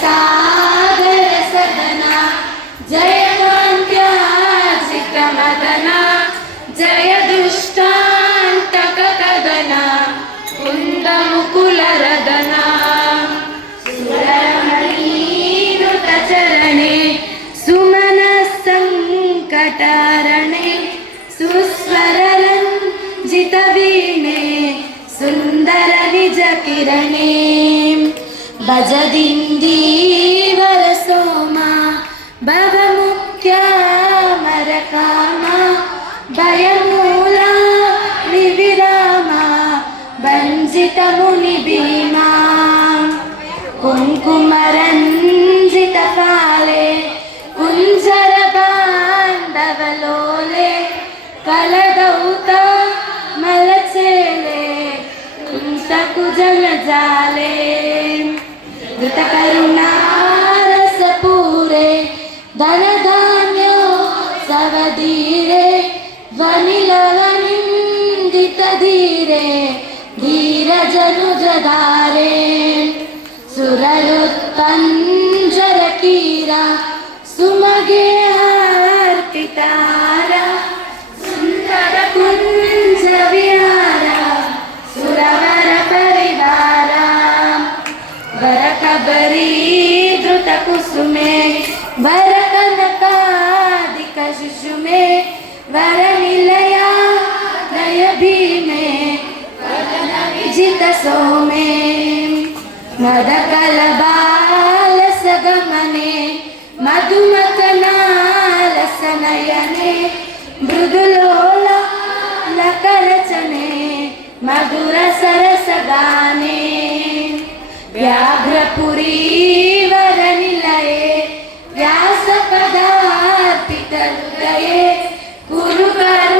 साधर सदना जय मान्त्याचितमदना जय दुष्टान्तकदना कुन्दमुकुलरदना। सुन्दरमणिरणे सुमनस्सङ्कटारणे सुस्वरं जितविणे भजदिन्दीवर सोमा भवमुख्यामरकामा भयमूला निविरामा भञ्जितमुनिभीमा कुङ्कुमरञ्जितकाले कुञ्जरबाण्डवलोले कलदौत मलचेले कुन्तकुजलजाले धृतकरुणारसपूरे धनधान्यो सवधीरे ध्वनिलवनिन्दितधीरे धीरजनुजधारे सुररुत्पञ्जरकीरा सुमगे अर्पितारा धृतकुसुमे वरकनकादिकशिशुमे वरनिलया नय भीमे विजितसोमे मदकलबालसगमने मधुमकनालसनयने मृदुलोला लकरचने मधुरसरसगाने व्याघ्रपुरी Guru Karan.